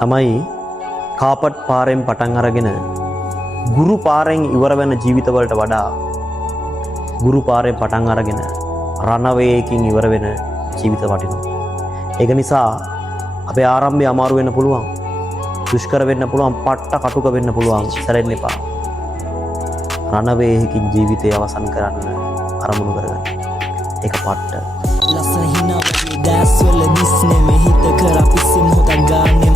තමයි කාපට් පාරෙන් පටන් අරගෙන ගුරු පාරෙන් ඉවර වෙන ජීවිතවලට වඩා ගුරු පාරෙන් පටන් අරගෙන රණවේයකින් ඉවර වෙන ජීවිත වටිනවා. ඒක නිසා අපේ ආරම්භය අමාරු වෙන්න පුළුවන්. දුෂ්කර වෙන්න පුළුවන්, පට්ට කටුක වෙන්න පුළුවන්. සැරෙන්න එපා. රණවේයකින් ජීවිතය අවසන් කරන්න අරමුණු කරගන්න. ඒක පට්ට. ලස්සන හිනා වගේ දැස්වල දිස්නේ මේ හිත කරා පිස්සි මොහොතක් ගන්නෙ